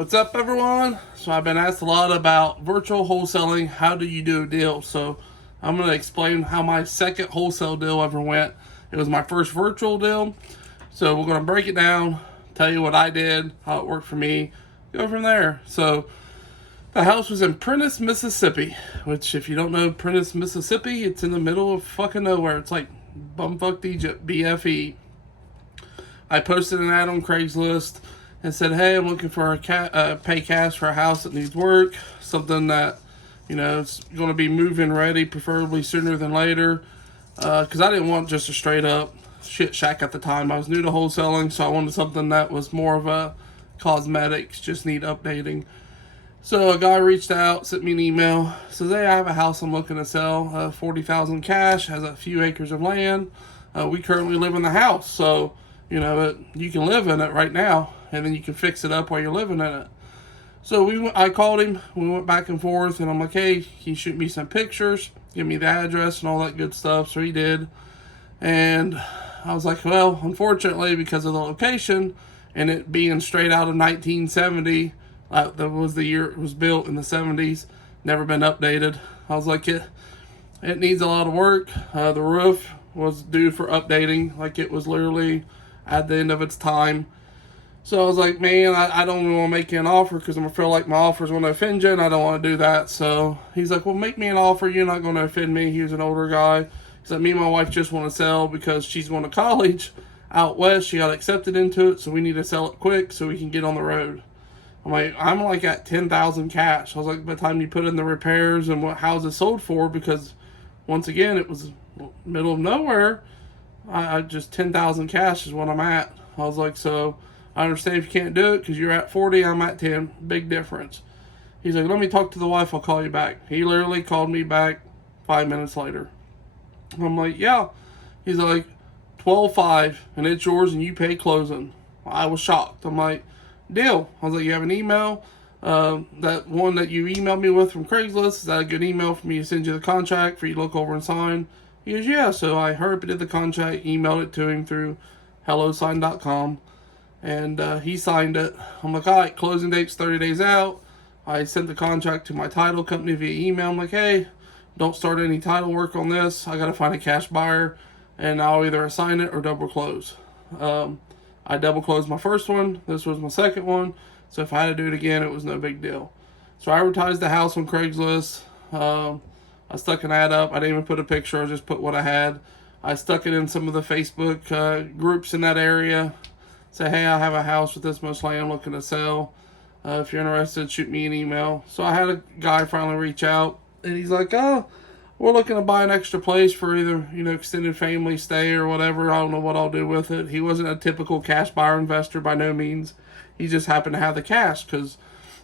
What's up, everyone? So I've been asked a lot about virtual wholesaling. How do you do a deal? So I'm going to explain how my second wholesale deal ever went. It was my first virtual deal. So we're going to break it down, tell you what I did, how it worked for me, go from there. So the house was in Prentiss, Mississippi, which if you don't know Prentiss, Mississippi, it's in the middle of fucking nowhere. It's like bumfucked Egypt, BFE. I posted an ad on Craigslist and said, hey, I'm looking for a pay cash for a house that needs work, something that, it's going to be move-in ready, preferably sooner than later, because I didn't want just a straight-up shit shack at the time. I was new to wholesaling, so I wanted something that was more of a cosmetics, just need updating. So a guy reached out, sent me an email, says, hey, I have a house I'm looking to sell, $40,000 cash, has a few acres of land. We currently live in the house, so, you can live in it right now, and then you can fix it up while you're living in it. So I called him, we went back and forth, and I'm like, hey, can you shoot me some pictures, give me the address and all that good stuff? So he did. And I was like, well, unfortunately, because of the location and it being straight out of 1970, that was the year it was built, in the 70s, never been updated. I was like, it needs a lot of work. The roof was due for updating, like it was literally at the end of its time. So I was like, man, I don't even want to make you an offer because I'm going to feel like my offer is going to offend you, and I don't want to do that. So he's like, well, make me an offer. You're not going to offend me. He was an older guy. He's like, me and my wife just want to sell because she's going to college out west. She got accepted into it, so we need to sell it quick so we can get on the road. I'm like at 10,000 cash. I was like, by the time you put in the repairs and what house it sold for, because once again, it was middle of nowhere, I just 10,000 cash is what I'm at. I was like, so I understand if you can't do it because you're at 40, I'm at 10. Big difference. He's like, let me talk to the wife, I'll call you back. He literally called me back 5 minutes later. I'm like, yeah. He's like, 12.5 and it's yours and you pay closing. I was shocked. I'm like, deal. I was like, you have an email? That one that you emailed me with from Craigslist, is that a good email for me to send you the contract for you to look over and sign? He goes, yeah. So I hurried did the contract, emailed it to him through hellosign.com, and he signed it. I'm like, all right, closing date's 30 days out. I sent the contract to my title company via email. I'm like, hey, don't start any title work on this. I got to find a cash buyer, and I'll either assign it or double close. I double closed my first one. This was my second one. So if I had to do it again, it was no big deal. So I advertised the house on Craigslist. I stuck an ad up. I didn't even put a picture. I just put what I had. I stuck it in some of the Facebook groups in that area. Say, hey, I have a house with this much land I'm looking to sell. If you're interested, shoot me an email. So I had a guy finally reach out, and he's like, oh, we're looking to buy an extra place for either, extended family stay or whatever. I don't know what I'll do with it. He wasn't a typical cash buyer investor by no means. He just happened to have the cash because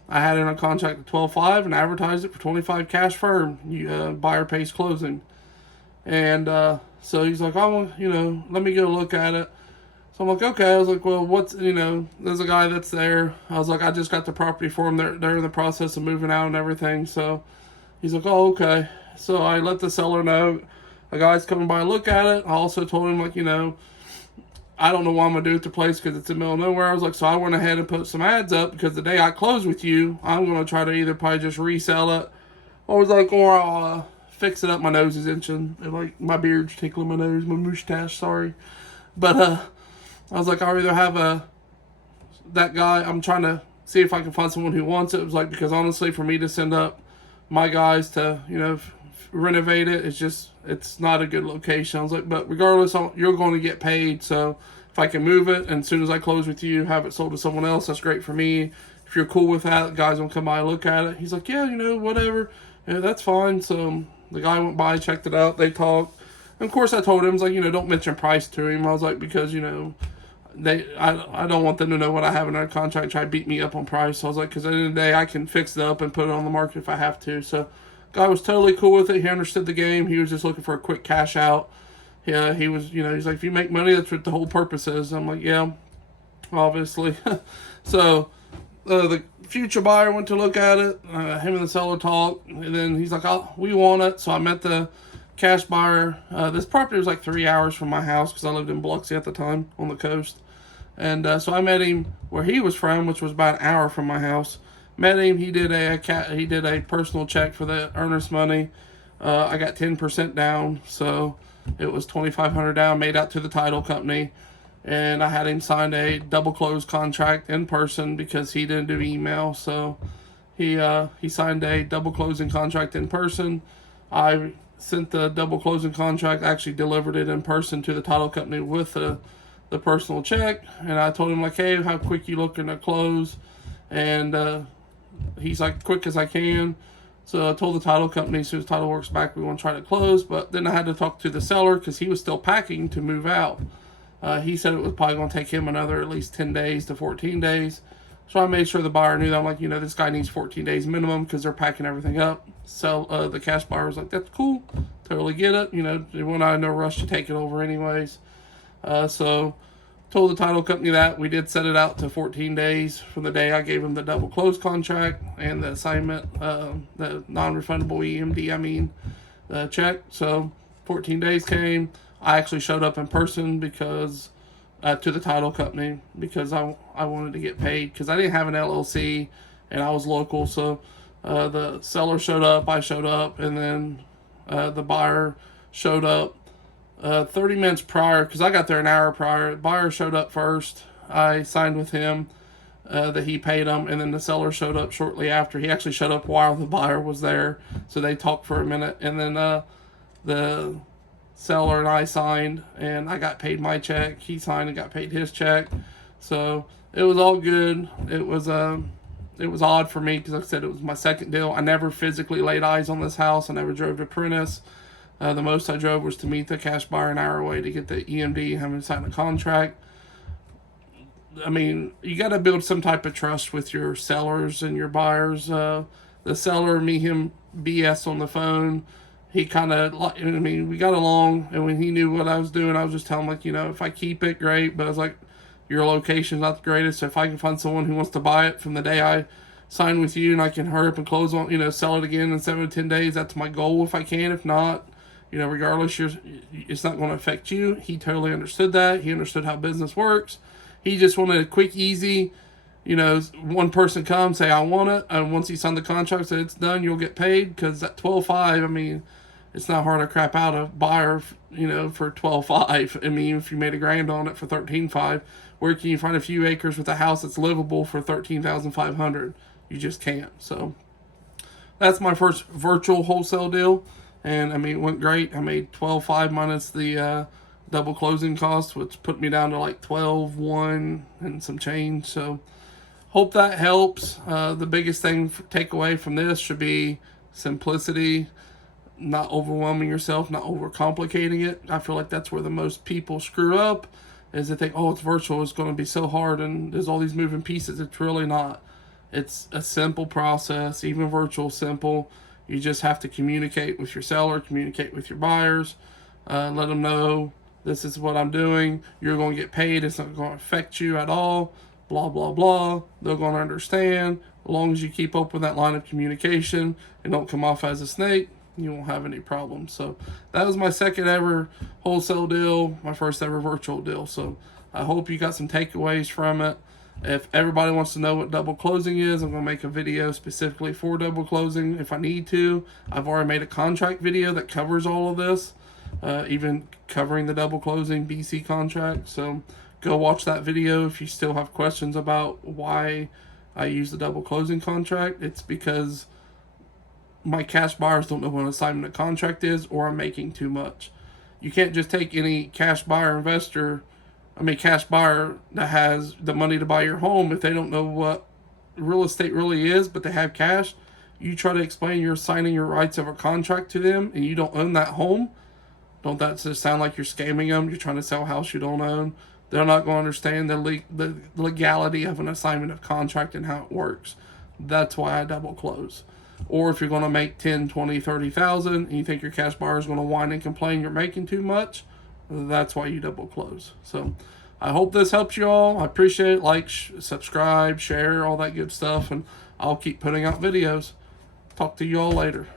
I had it in a contract at 12.5 and advertised it for 25 cash firm. Buyer pays closing. And so he's like, oh, let me go look at it. So I'm like, okay. I was like, well, there's a guy that's there. I was like, I just got the property for him. They're in the process of moving out and everything. So he's like, oh, okay. So I let the seller know a guy's coming by to look at it. I also told him, I don't know what I'm going to do with the place because it's in the middle of nowhere. I was like, so I went ahead and put some ads up because the day I close with you, I'm going to try to either probably just resell it or I'll fix it up. My nose is itching. Like, my beard's tickling my nose, my mustache, sorry. But I was like, I'll either have that guy, I'm trying to see if I can find someone who wants it. It was like, because honestly, for me to send up my guys to, renovate it, it's not a good location. I was like, but regardless, you're going to get paid. So if I can move it, and as soon as I close with you, have it sold to someone else, that's great for me. If you're cool with that, guys will come by and look at it. He's like, yeah, whatever. Yeah, that's fine. So the guy went by, checked it out, they talked. And of course, I told him, I was like, don't mention price to him. I was like, because, I don't want them to know what I have in our contract, try to beat me up on price. So I was like, because at the end of the day, I can fix it up and put it on the market if I have to. So guy was totally cool with it. He understood the game. He was just looking for a quick cash out. Yeah, he was, he's like, if you make money, that's what the whole purpose is. I'm like, yeah, obviously. So the future buyer went to look at it. Him and the seller talked, and then he's like, oh, we want it. So I met the cash buyer. This property was like 3 hours from my house because I lived in Biloxi at the time on the coast. And so I met him where he was from, which was about an hour from my house. Met him. He did a personal check for the earnest money. I got 10% down, so it was $2,500 down. Made out to the title company, and I had him sign a double close contract in person because he didn't do email. So he signed a double closing contract in person. I sent the double closing contract, actually delivered it in person to the title company with the personal check, and I told him, like, hey, how quick you looking to close? And he's like, quick as I can. So I told the title company, as soon as title works back, we want to try to close. But then I had to talk to the seller because he was still packing to move out. He said it was probably going to take him another at least 10 days to 14 days. So I made sure the buyer knew that. I'm like, this guy needs 14 days minimum because they're packing everything up. So the cash buyer was like, that's cool. Totally get it. They were not in no rush to take it over anyways. So told the title company that. We did set it out to 14 days from the day I gave him the double close contract and the assignment, the non-refundable EMD, the check. So 14 days came. I actually showed up in person because to the title company because I wanted to get paid because I didn't have an LLC and I was local. So the seller showed up, I showed up, and then the buyer showed up 30 minutes prior because I got there an hour prior. The buyer showed up first. I signed with him that he paid him, and then the seller showed up shortly after. He actually showed up while the buyer was there, so they talked for a minute, and then the seller and I signed, and I got paid my check. He signed and got paid his check. So it was all good. It was odd for me because, like I said, it was my second deal. I never physically laid eyes on this house. I never drove to Prentice. The most I drove was to meet the cash buyer an hour away to get the EMD, having to sign a contract. You got to build some type of trust with your sellers and your buyers. The seller, him BS on the phone. He kind of, we got along, and when he knew what I was doing, I was just telling him, if I keep it, great, but I was like, your location's not the greatest, so if I can find someone who wants to buy it from the day I sign with you, and I can hurry up and close on, sell it again in 7 to 10 days, that's my goal if I can. If not, regardless, it's not going to affect you. He totally understood that. He understood how business works. He just wanted a quick, easy, one person come, say, I want it, and once he signed the contract, say, it's done, you'll get paid, because at 12.5, it's not hard to crap out a buyer, for 12.5. If you made $1,000 on it for 13.5, where can you find a few acres with a house that's livable for 13,500? You just can't. So that's my first virtual wholesale deal, and it went great. I made 12.5 minus the double closing costs, which put me down to like 12.1 and some change. So hope that helps. The biggest thing take away from this should be simplicity. Not overwhelming yourself, not overcomplicating it. I feel like that's where the most people screw up, is they think, oh, it's virtual, it's going to be so hard, and there's all these moving pieces. It's really not. It's a simple process, even virtual simple. You just have to communicate with your seller, communicate with your buyers, let them know this is what I'm doing. You're going to get paid. It's not going to affect you at all. Blah, blah, blah. They're going to understand. As long as you keep up with that line of communication and don't come off as a snake, you won't have any problems. So that was my second ever wholesale deal, my first ever virtual deal. So I hope you got some takeaways from it. If everybody wants to know what double closing is, I'm going to make a video specifically for double closing if I need to. I've already made a contract video that covers all of this, even covering the double closing BC contract. So go watch that video if you still have questions about why I use the double closing contract. It's because my cash buyers don't know what an assignment of contract is, or I'm making too much. You can't just take any cash buyer that has the money to buy your home. If they don't know what real estate really is, but they have cash, you try to explain you're signing your rights of a contract to them and you don't own that home. Don't that just sound like you're scamming them? You're trying to sell a house you don't own. They're not going to understand the legality of an assignment of contract and how it works. That's why I double close. Or if you're going to make 10, 20, 30,000 and you think your cash buyer is going to whine and complain you're making too much, that's why you double close. So I hope this helps you all. I appreciate it. Like, subscribe, share, all that good stuff, and I'll keep putting out videos. Talk to you all later.